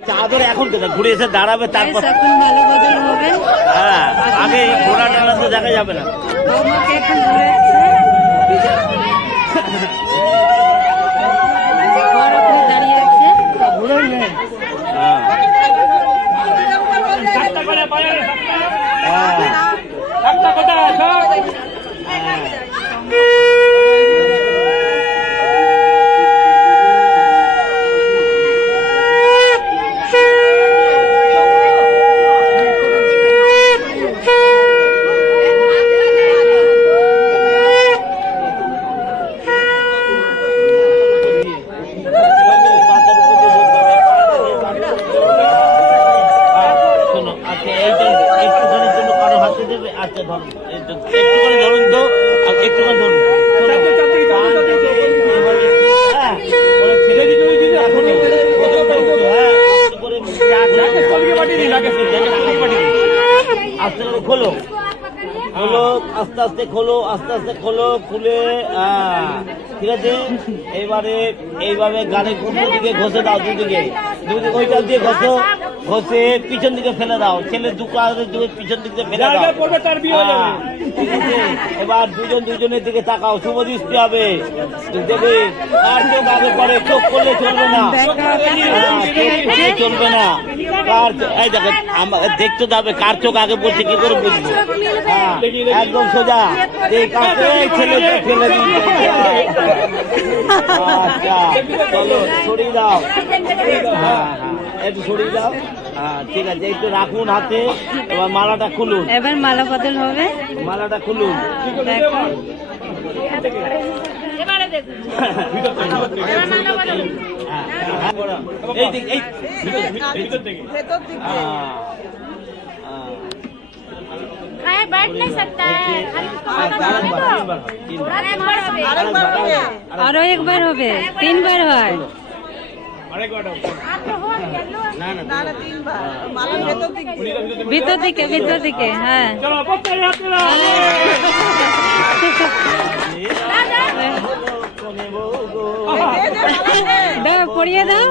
চাদর এখন কোথায় ঘুরে এসে দাঁড়াবে তারপর এখন ভালো বদল হবে। হ্যাঁ, আগে ঘোড়া টানা তো দেখা যাবে না। বৌমাকে এখন ঘুরেছে, বড় করে দাঁড়িয়ে আছে। আচ্ছা ধরুন, একটুখানি ধরুন তো, একটুখানি ধরুন। আস্তে করে খোলো, খোলো, আস্তে আস্তে খোলো, আস্তে আস্তে খোলো, খুলে ঠিক আছে। এইবারে এইভাবে গানের উল্টো দিকে ঘষে দাও, দুদিকে দুদিকে ওইটা দিয়ে ঘষো, ঘষে পিছন দিকে ফেলে দাও। ছেলে দুটো পিছন দিকে ফেলে দাও। ঠিক আছে, এবার দুজনের দিকে তাকাও, শুভ দৃষ্টি হবে। দেবে কার চোখ আগে পড়ে, চোখ করলে চলবে না, চলবে না। কার এই দেখো দেখতে যাবে কার চোখ আগে পড়ছে, কি করে বুঝবো? হ্যাঁ, একদম সোজা ছেলে ফেলে দিচ্ছে। আচ্ছা চলো সরিয়ে দাও, হ্যাঁ একটু সরিয়ে দাও। হ্যাঁ ঠিক আছে, একটু রাখুন হাতে। এবার মালাটা খুলুন, এবার মালা বদল হবে। মালাটা খুলুন। দেখো बैठ नहीं सकता है। আরো একবার হবে, তিনবার হয়। ভিতর দিকে, ভিতর দিকে, হ্যাঁ দাও, পড়িয়ে দাও।